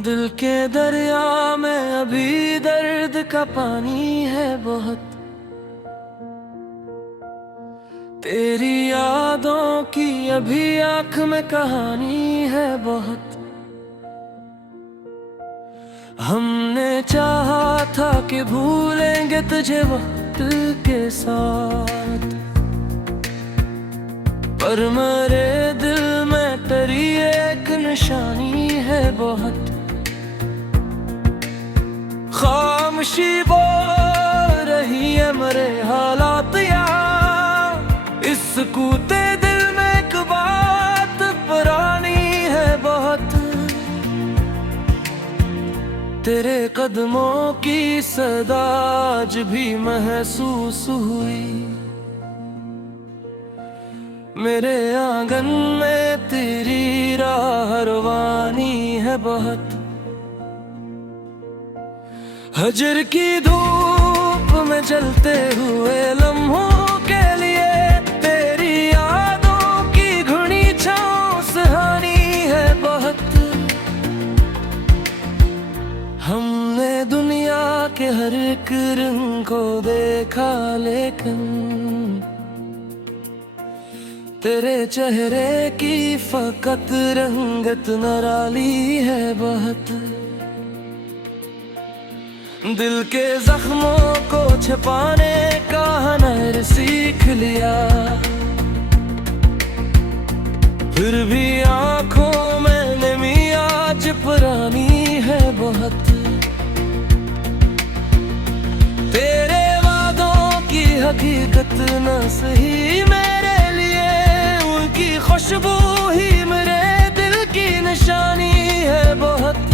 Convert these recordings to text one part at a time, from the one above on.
दिल के दरिया में अभी दर्द का पानी है बहुत। तेरी यादों की अभी आंख में कहानी है बहुत। हमने चाहा था कि भूलेंगे तुझे वक्त के साथ, पर मेरे दिल में तेरी एक निशानी है बहुत। खामोशी बोल रही है मेरे हालात यार, इस कूते दिल में एक बात पुरानी है बहुत। तेरे कदमों की सदा आज भी महसूस हुई, मेरे आंगन में तेरी राह रवानी है बहुत। हजर की धूप में जलते हुए लम्हों के लिए तेरी यादों की घुनी छाँव सुहानी है बहुत। हमने दुनिया के हर एक रंग को देखा, लेकिन तेरे चेहरे की फकत रंगत निराली है बहुत। दिल के जख्मों को छिपाने का हुनर सीख लिया, फिर भी आंखों में नमी आज पुरानी है बहुत। तेरे वादों की हकीकत न सही मेरे लिए, उनकी खुशबू ही मेरे दिल की निशानी है बहुत।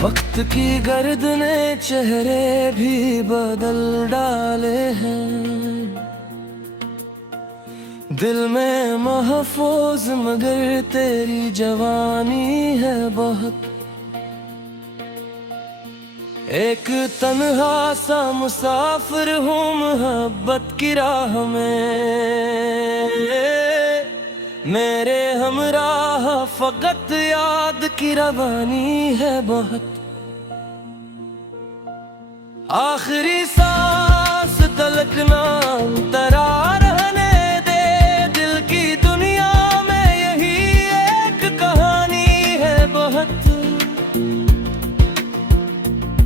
वक्त की गर्द ने चेहरे भी बदल डाले हैं, दिल में महफूज मगर तेरी जवानी है बहुत। एक तन्हा सा मुसाफिर हूँ मोहब्बत की राह में, मेरे हमराह फकत याद की रवानी है बहुत। आखिरी सांस तलक ना तरा रहने दे, दिल की दुनिया में यही एक कहानी है बहुत।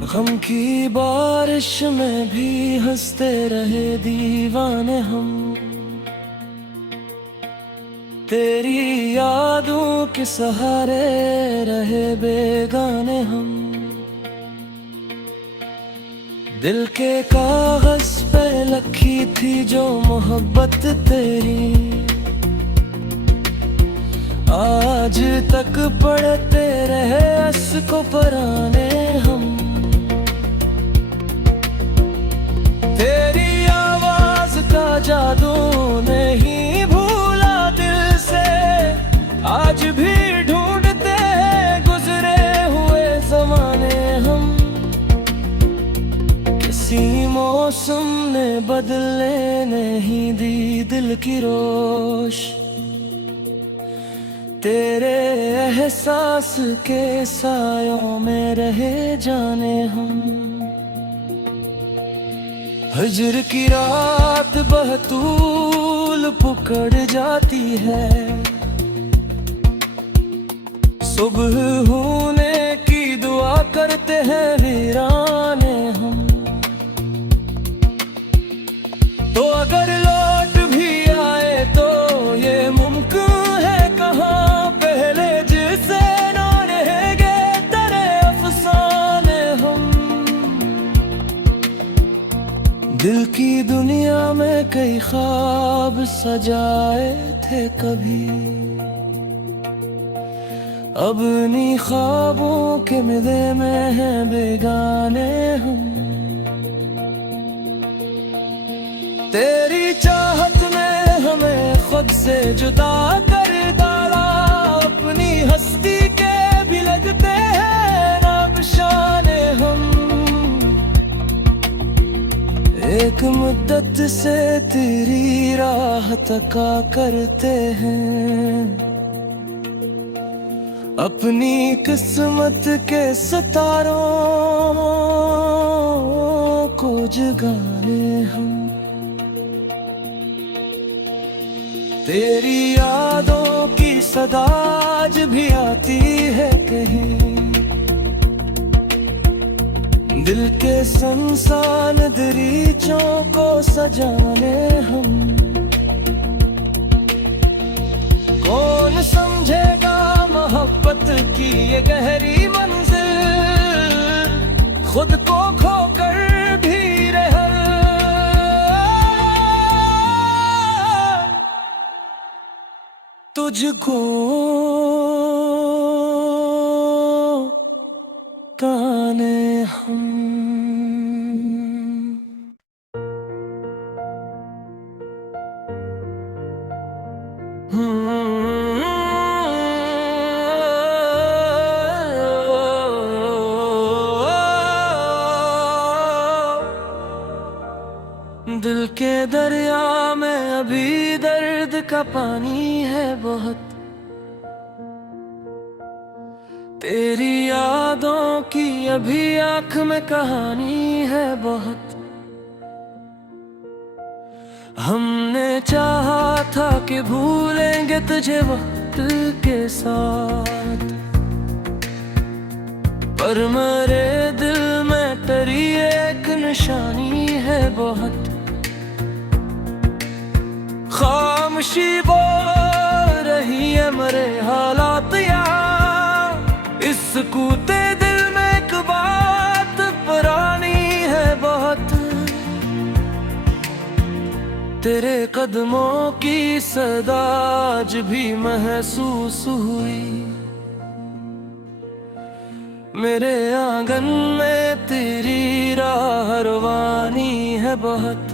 गम की बारिश में भी हंसते रहे दीवाने हम, तेरी यादों के सहारे रहे बेगाने हम। दिल के कागज पे लिखी थी जो मोहब्बत तेरी, आज तक पढ़ते रहे इसको पराने हम। तेरी आवाज का जादू नहीं भूला दिल से, आज भी ढूंढते हैं गुजरे हुए जमाने हम। किसी मौसम ने बदले नहीं दी दिल की रोश, तेरे एहसास के सायों में रहे जाने हम। हजर की रात बहतूल पुकड़ जाती है, सुबह होने की दुआ करते हैं वीराने हम। तो अगर लौट भी आए तो ये मुमकिन है कहाँ, पहले जिसे ना रहेंगे तेरे अफसाने हम। दिल की दुनिया में कई ख्वाब सजाए थे कभी, अब इन्हीं ख्वाबों के मिले में हैं बेगाने हम। तेरी चाहत ने हमें खुद से जुदा कर डाला, अपनी हस्ती के भी लगते हैं नाबशाने हम। एक मुद्दत से तेरी राह तका करते हैं, अपनी किस्मत के सितारों को जगाने हम। तेरी यादों की सदा आज भी आती है कहीं, दिल के संसान दरीचों को सजाने हम। कौन समझेगा मोहब्बत की ये गहरी मंजिल, खुद को खोकर भी रह तुझको गाने हम। दिल के दरिया में अभी दर्द का पानी है बहुत, तेरी यादों की अभी आँख में कहानी है बहुत। हमने चाहा था कि भूलेंगे तुझे वक्त के साथ, पर मेरे दिल में तेरी एक निशानी है बहुत। खामोशी बोल रही है मेरे हालात यार, इस कूते दिल में एक बात पुरानी है बहुत। तेरे कदमों की सदा आज भी महसूस हुई, मेरे आंगन में तेरी राह रवानी है बहुत।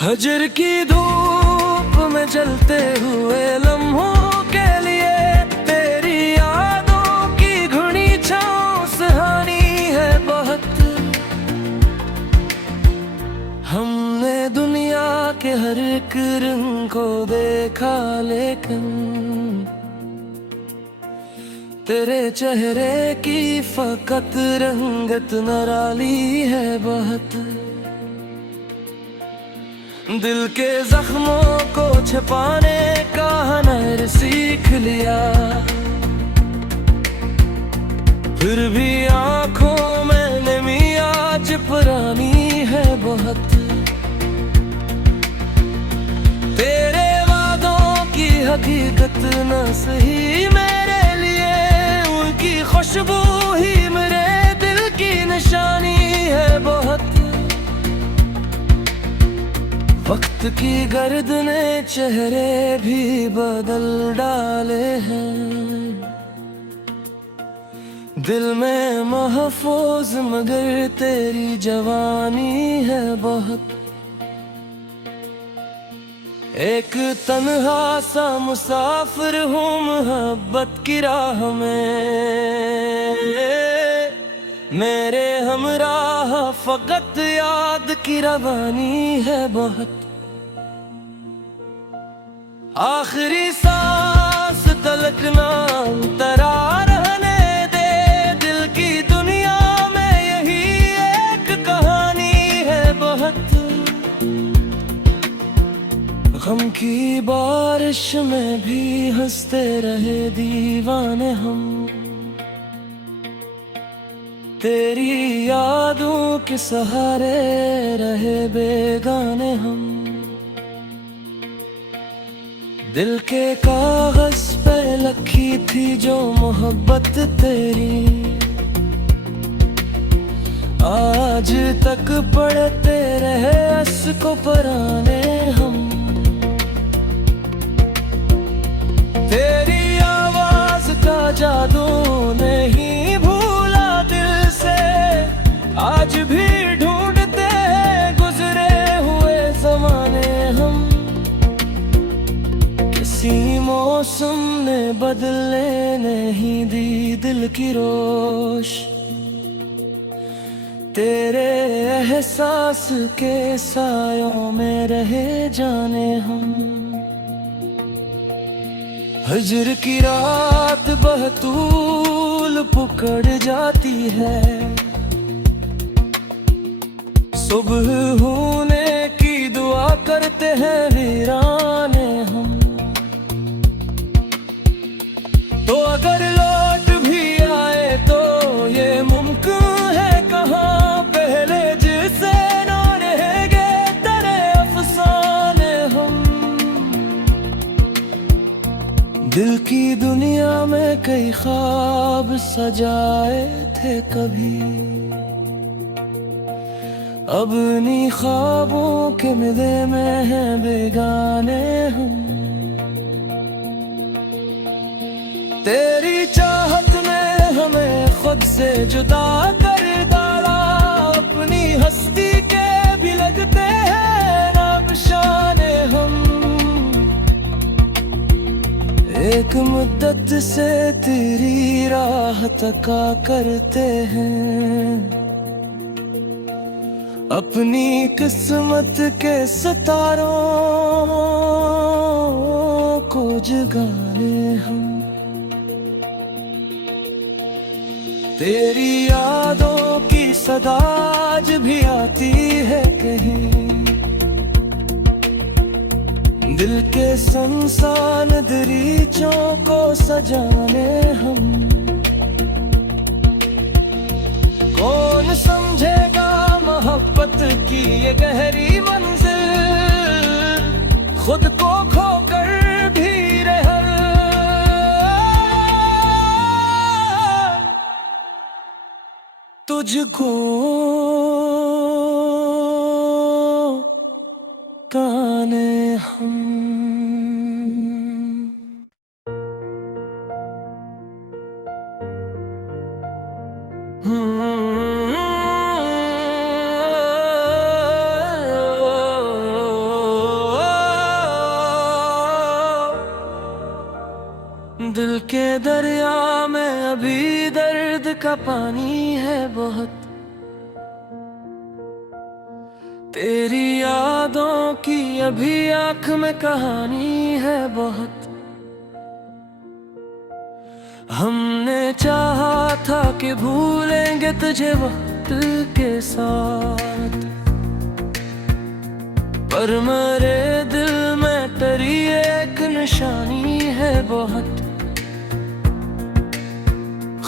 हजर की धूप में जलते हुए लम्हों के लिए तेरी यादों की घुनी छाँव सुहानी है बहुत। हमने दुनिया के हर एक रंग को देखा, लेकिन तेरे चेहरे की फकत रंगत निराली है बहुत। दिल के जख्मों को छिपाने का हुनर सीख लिया, फिर भी आंखों में नमी आज पुरानी है बहुत। तेरे वादों की हकीकत न सही मेरे लिए, उनकी खुशबू ही मेरे दिल की निशानी है बहुत। वक्त की गर्द ने चेहरे भी बदल डाले हैं, दिल में महफूज मगर तेरी जवानी है बहुत। एक तन्हा सा मुसाफिर हूँ मोहब्बत की राह में, मेरे हमराह फकत याद की रवानी है बहुत। आखिरी सांस तलक नाम तरा रहने दे, दिल की दुनिया में यही एक कहानी है बहुत। गम की बारिश में भी हंसते रहे दीवाने हम, तेरी यादों के सहारे रहे बेगाने हम। दिल के कागज पे लिखी थी जो मोहब्बत तेरी, आज तक पढ़ते रहे इसको पराने हम। तेरी आवाज का जादू नहीं भूला दिल से, आज भी ढूंढते हैं गुजरे हुए जमाने हम। किसी मौसम ने बदले नहीं दी दिल की रोश, तेरे एहसास के सायों में रहे जाने हम। हिज्र की रात बहतूल पुकड़ जाती है, सुबह होने की दुआ करते हैं वीराने हम। तो अगर लौट भी आए तो ये मुमकिन है कहाँ, पहले जिसे ना रहेंगे तेरे अफसाने हम। दिल की दुनिया में कई ख्वाब सजाए थे कभी, अब इन्हीं ख्वाबों के मिले में हैं बेगाने हम। तेरी चाहत ने हमें खुद से जुदा कर डाला, अपनी हस्ती के भी लगते हैं नाबशाने हम। एक मुद्दत से तेरी राह तका करते हैं, अपनी किस्मत के सितारों को जगाने हम। तेरी यादों की सदा आज भी आती है कहीं, दिल के सुनसान दरीचों को सजाने हम। कौन समझेगा मोहब्बत की ये गहरी मंजिल, खुद को खोकर भी रह तुझको ताने हम। दिल के दरिया में अभी दर्द का पानी है बहुत, तेरी यादों की अभी आंख में कहानी है बहुत। हमने चाहा था कि भूलेंगे तुझे वक्त के साथ, पर मेरे दिल में तेरी एक निशानी है बहुत।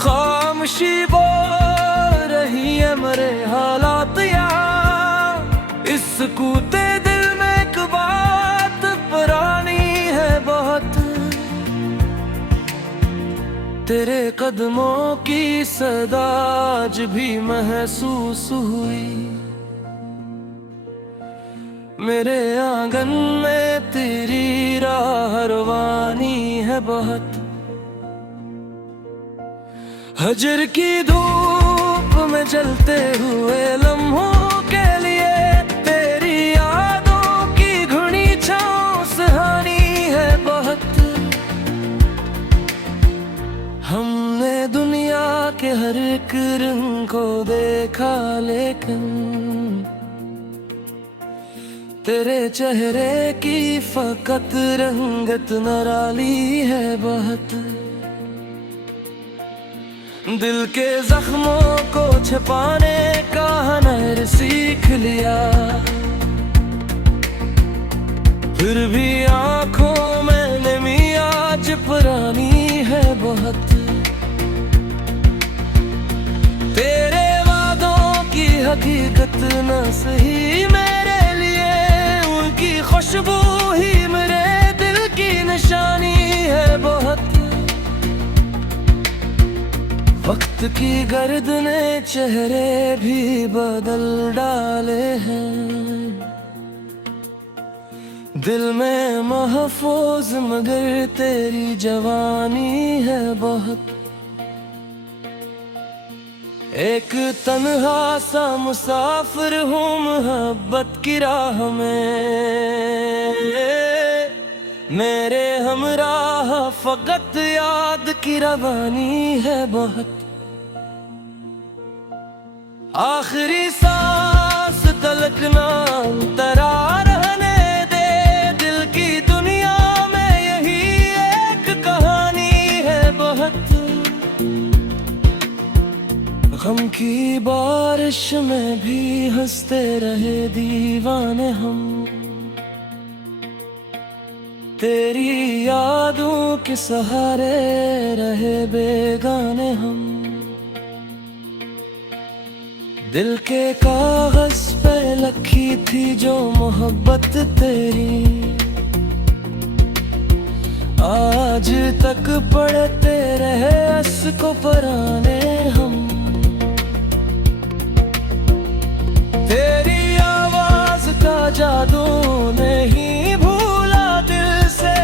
खामोशी बोल रही है मेरे हालात यार, इस कूते दिल में एक बात पुरानी है बहुत। तेरे कदमों की सदा आज भी महसूस हुई, मेरे आंगन में तेरी राह रवानी है बहुत। हजर की धूप में जलते हुए लम्हों के लिए तेरी यादों की घुनी छाँव सुहानी है बहुत। हमने दुनिया के हर एक रंग को देखा, लेकिन तेरे चेहरे की फकत रंगत निराली है बहुत। दिल के जख्मों को छिपाने का हुनर सीख लिया, फिर भी आंखों में नमी आज पुरानी है बहुत। तेरे वादों की हकीकत न सही मेरे लिए, उनकी खुशबू ही मेरे दिल की निशानी है बहुत। वक्त की गर्द ने चेहरे भी बदल डाले हैं, दिल में महफूज मगर तेरी जवानी है बहुत। एक तन्हा सा मुसाफिर हूँ मोहब्बत की राह में, मेरे हमराह फकत याद की रवानी है बहुत। आखिरी सांस तलक ना तरा रहने दे, दिल की दुनिया में यही एक कहानी है बहुत। गम की बारिश में भी हंसते रहे दीवाने हम, तेरी यादों के सहारे रहे बेगाने हम। दिल के कागज पे लिखी थी जो मोहब्बत तेरी, आज तक पढ़ते रहे इसको पराने हम। तेरी आवाज का जादू नहीं भूला दिल से,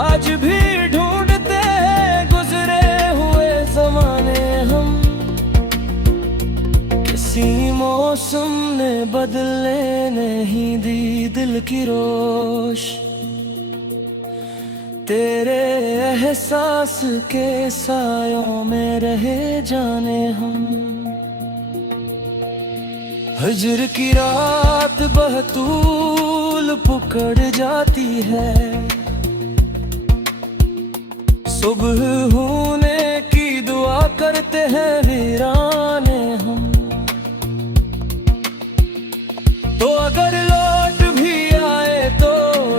आज भी ढूंढते हैं गुजरे हुए जमाने हम। किसी मौसम ने बदलने नहीं दी दिल की रोश, तेरे एहसास के सायों में रहे जाने हम। हिज्र की रात बहतूल पुकड़ जाती है, सुबह होने की दुआ करते हैं वीराने हम। तो अगर लौट भी आए तो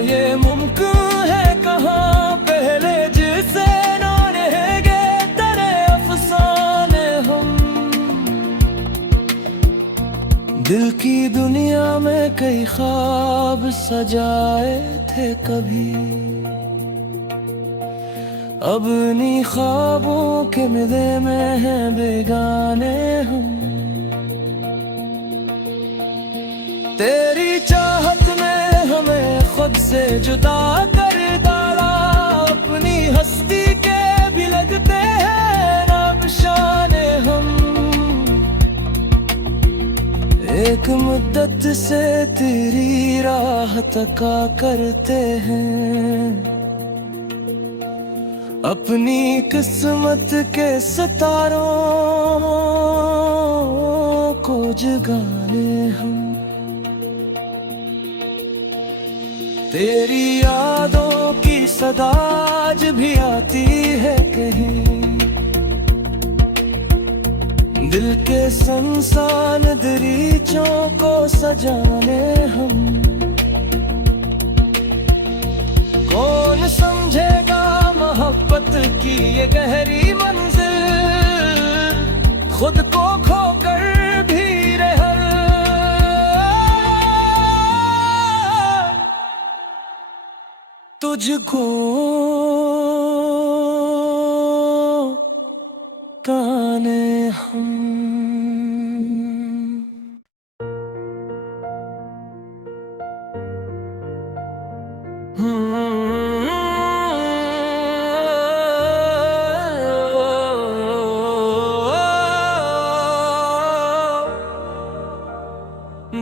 ये मुमकिन है कहाँ, पहले जिसे न रहेंगे तेरे अफसाने हम। दिल की दुनिया में कई ख्वाब सजाए थे कभी, अब इन्हीं ख्वाबों के मिले में हैं बेगाने हम। तेरी चाहत ने हमें खुद से जुदा कर डाला, अपनी हस्ती के भी लगते हैं नाबशाने हम। एक मुद्दत से तेरी राह तका करते हैं, अपनी किस्मत के सितारों को जगाने हम। तेरी यादों की सदा आज भी आती है कहीं, दिल के संसान दरीचों को सजाने हम। कौन समझेगा मोहब्बत की ये गहरी मंजिल, खुद को खोकर भी रह तुझको ताने हम।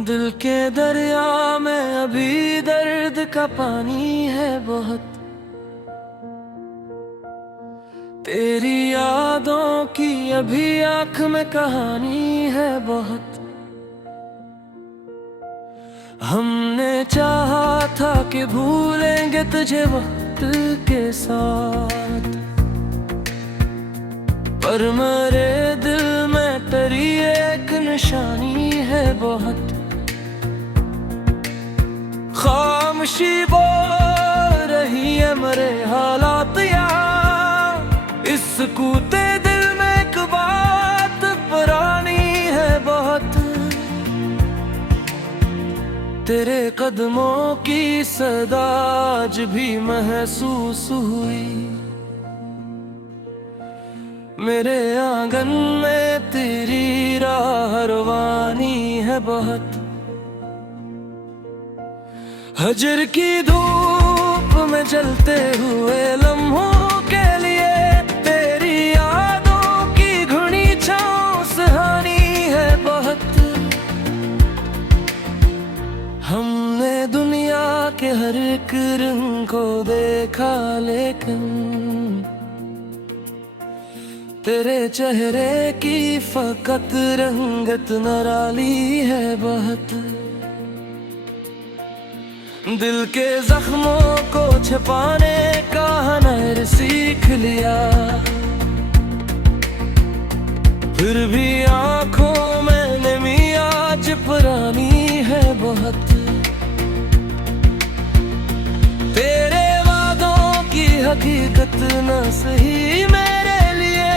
दिल के दरिया में अभी दर्द का पानी है बहुत, तेरी यादों की अभी आंख में कहानी है बहुत। हमने चाहा था कि भूलेंगे तुझे वक्त के साथ, पर मेरे दिल में तेरी एक निशानी है बहुत। खामोशी बोल रही है मेरे हालात यार, इस कूते दिल में एक बात पुरानी है बहुत। तेरे कदमों की सदा आज भी महसूस हुई, मेरे आंगन में तेरी राह रवानी है बहुत। हजर की धूप में जलते हुए लम्हों के लिए तेरी यादों की घुनी छाँव सुहानी है बहुत। हमने दुनिया के हर एक रंग को देखा, लेकिन तेरे चेहरे की फकत रंगत निराली है बहुत, दिल के जख्मों को छिपाने का हुनर सीख लिया। फिर भी आंखों में नमी आज पुरानी है बहुत। तेरे वादों की हकीकत न सही मेरे लिए,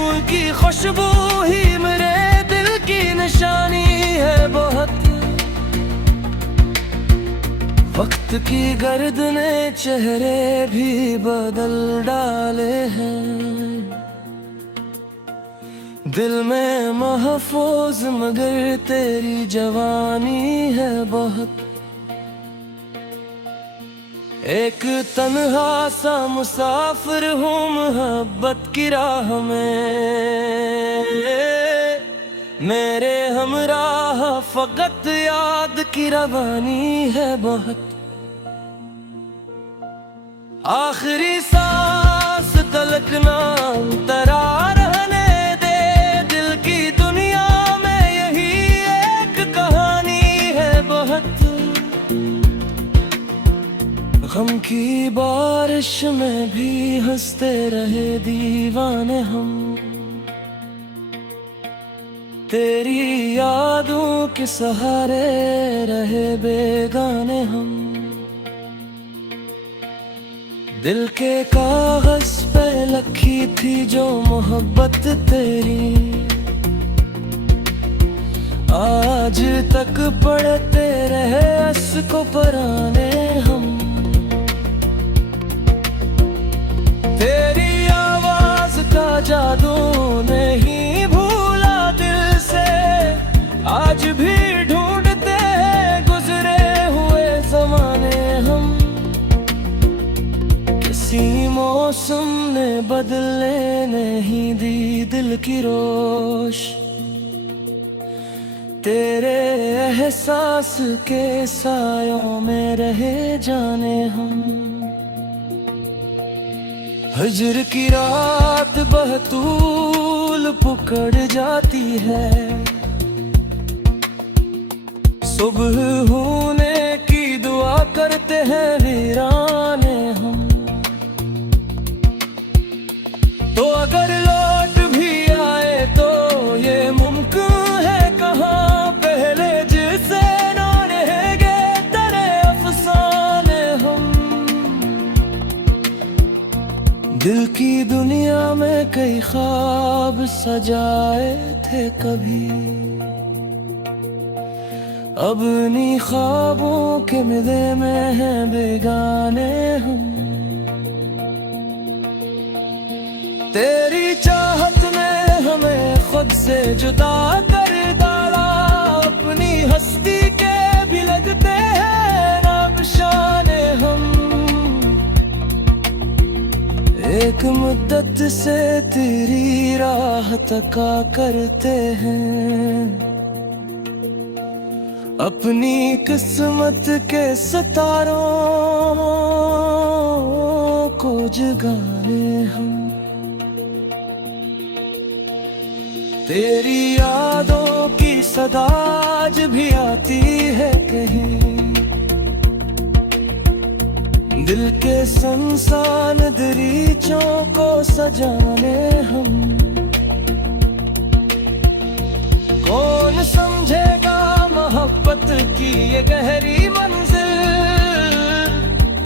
उनकी खुशबू ही मेरे दिल की निशानी है बहुत। वक्त की गर्द ने चेहरे भी बदल डाले हैं, दिल में महफूज मगर तेरी जवानी है बहुत। एक तन्हा सा मुसाफिर हूँ मोहब्बत की राह में, मेरे हमराह फकत याद की रवानी है बहुत। आखिरी सांस तलक ना उतरा रहने दे, दिल की दुनिया में यही एक कहानी है बहुत। गम की बारिश में भी हंसते रहे दीवाने हम, तेरी यादों के सहारे रहे बेगाने हम। दिल के कागज पे लिखी थी जो मोहब्बत तेरी, आज तक पढ़ते रहे इसको पराने हम। तेरी आवाज का जादू नहीं भूला दिल से, आज भी ढूंढते हैं गुजरे हुए जमाने हम। किसी मौसम ने बदलने नहीं दी दिल की रोश, तेरे एहसास के सायों में रहे जाने हम। हिज्र की रात बहतूल पुकड़ जाती है, सुबह होने की दुआ करते हैं वीराने हम। तो अगर लौट भी आए तो ये मुमकिन है कहाँ, पहले जिसे ना रहेंगे तेरे अफसाने हम। दिल की दुनिया में कई ख्वाब सजाए थे कभी, अब इन्हीं ख्वाबों के मिले में हैं बेगाने हम। तेरी चाहत ने हमें खुद से जुदा कर डाला, अपनी हस्ती के भी लगते हैं नाबशाने हम। एक मुद्दत से तेरी राह तका करते हैं, अपनी किस्मत के सितारों को जगाने हम। तेरी यादों की सदा आज भी आती है कहीं, दिल के संसान दरीचों को सजाने हम। कौन समझेगा मोहब्बत की ये गहरी मंजिल,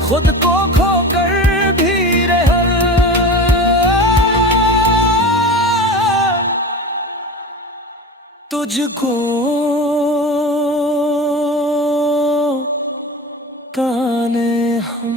खुद को खोकर भी रह तुझको गाने हम।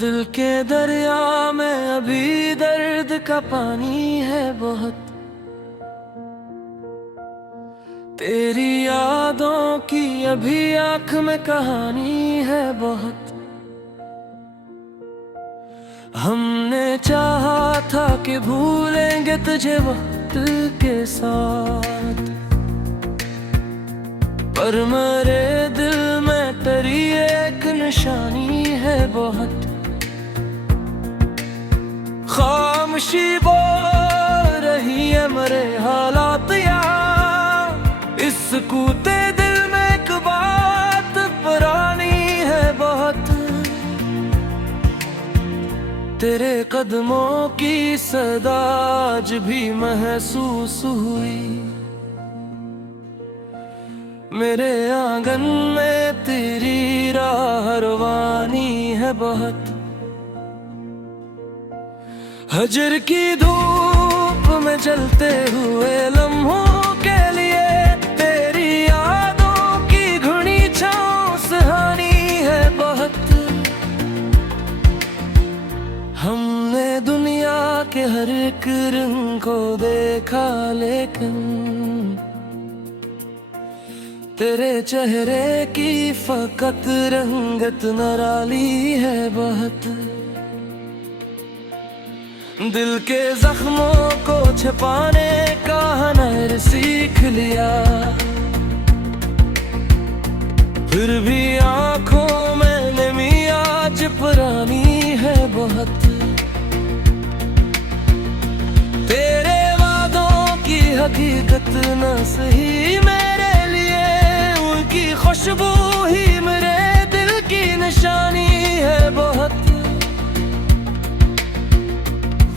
दिल के दरिया में अभी दर्द का पानी है बहुत, तेरी यादों की अभी आंख में कहानी है बहुत। हमने हमने चाहा था कि भूलेंगे तुझे वक्त के साथ, पर मेरे दिल में तेरी एक निशानी है बहुत। खामोशी बोल रही है मेरे हालात यार, इस कूते दिल में एक बात पुरानी है बहुत। तेरे कदमों की सदा आज भी महसूस हुई, मेरे आंगन में तेरी राह रवानी है बहुत। हजर की धूप में जलते हुए लम्हों के लिए तेरी यादों की घुनी छाँव सुहानी है बहुत। हमने दुनिया के हर एक रंग को देखा, लेकिन तेरे चेहरे की फकत रंगत निराली है बहुत। दिल के जख्मों को छिपाने का हुनर सीख लिया, फिर भी आंखों में नमी आज पुरानी है बहुत। तेरे वादों की हकीकत न सही मेरे लिए, उनकी खुशबू ही मेरे दिल की निशानी है बहुत।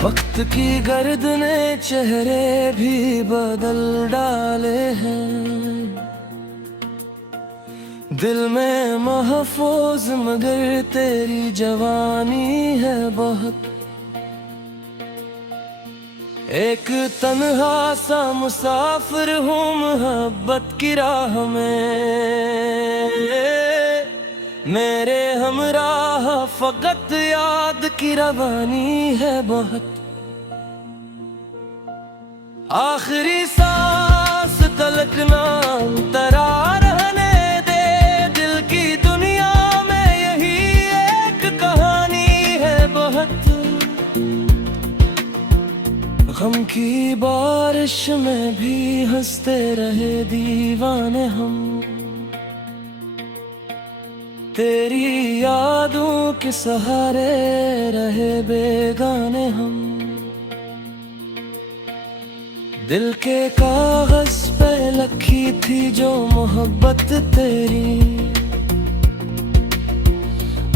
वक्त की गर्द ने चेहरे भी बदल डाले हैं, दिल में महफूज मगर तेरी जवानी है बहुत। एक तन्हा सा मुसाफिर हूँ मोहब्बत की राह में, मेरे हमराह फकत याद की रवानी है बहुत। आखिरी सांस तलक ना उतरा रहने दे, दिल की दुनिया में यही एक कहानी है बहुत। गम की बारिश में भी हंसते रहे दीवाने हम, तेरी यादों के सहारे रहे बेगाने हम। दिल के कागज पे लिखी थी जो मोहब्बत तेरी,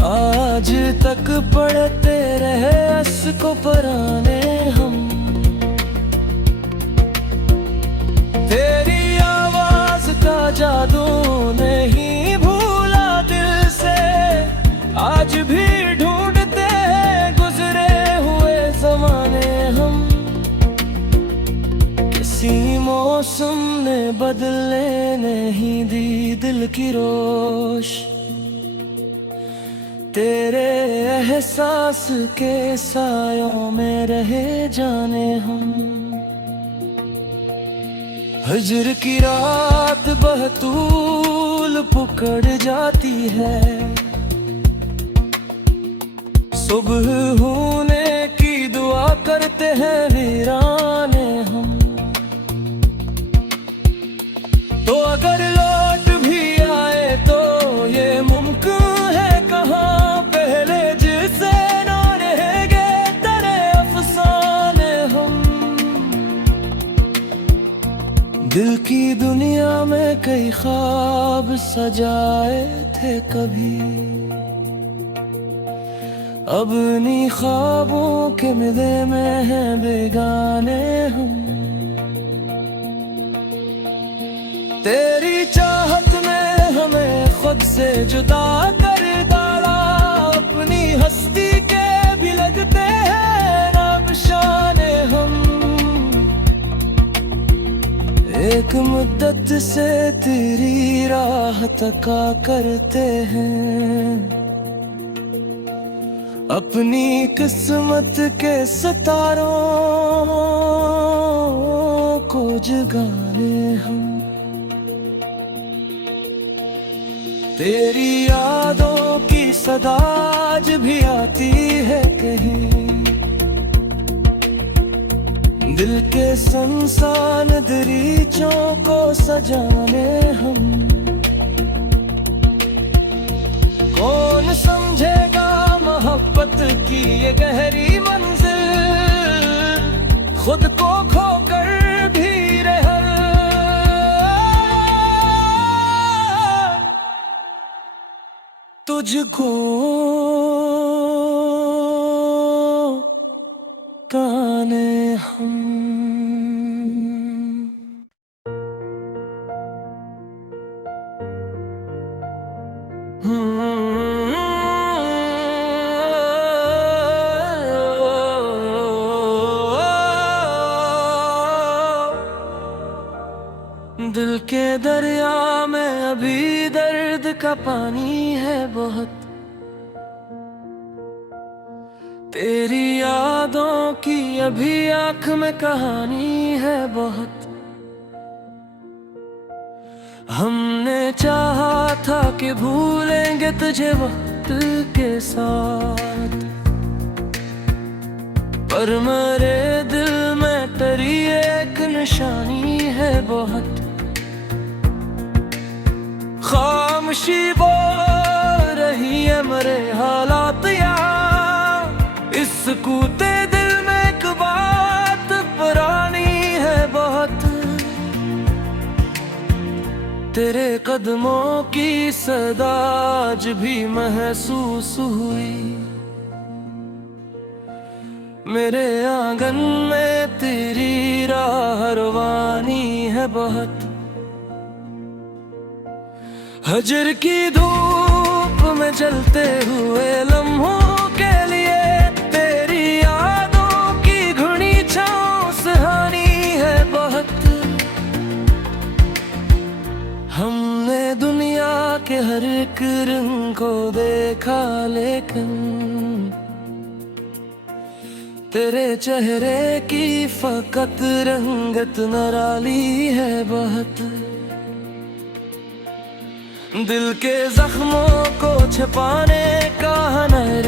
आज तक पढ़ते रहे इसको पराने हम। तेरी आवाज का जादू नहीं भूला दिल से, आज भी ढूंढते हैं गुजरे हुए जमाने हम। किसी मौसम ने बदलने नहीं दी दिल की रोश, तेरे एहसास के सायों में रहे जाने हम। हिजर की रात बहतूल पुकड़ जाती है, सुबह होने की दुआ करते हैं वीराने हम। तो अगर लौट भी आए तो ये मुमकिन है कहाँ, पहले जिसे न रहेंगे तेरे अफसाने हम। दिल की दुनिया में कई ख्वाब सजाए थे कभी, अब इन्हीं ख्वाबों के मिले में हैं बेगाने हम। तेरी चाहत ने हमें खुद से जुदा कर डाला, अपनी हस्ती के भी लगते हैं नाबशाने हम। एक मुद्दत से तेरी राह तका करते हैं, अपनी किस्मत के सितारों को जगाने हम। तेरी यादों की सदा आज भी आती है कहीं, दिल के सुनसान दरीचों को सजाने हम। कौन समझेगा मोहब्बत की ये गहरी मंजिल, खुद को खोकर भी रह तुझको ताने हम। दिल के दरिया में अभी दर्द का पानी है बहुत, तेरी यादों की अभी आँख में कहानी है बहुत। हमने चाहा था कि भूलेंगे तुझे वक्त के साथ, पर मेरे दिल में तेरी एक निशानी है बहुत। खामोशी बोल रही है मेरे हालात यार, इस कूते दिल में एक बात पुरानी है बहुत। तेरे कदमों की सदा आज भी महसूस हुई, मेरे आंगन में तेरी राह रवानी है बहुत। हजर की धूप में जलते हुए लम्हों के लिए तेरी यादों की घुनी छाँव सुहानी है बहुत। हमने दुनिया के हर एक रंग को देखा, लेकिन तेरे चेहरे की फकत रंगत निराली है बहुत। दिल के जख्मों को छिपाने का हुनर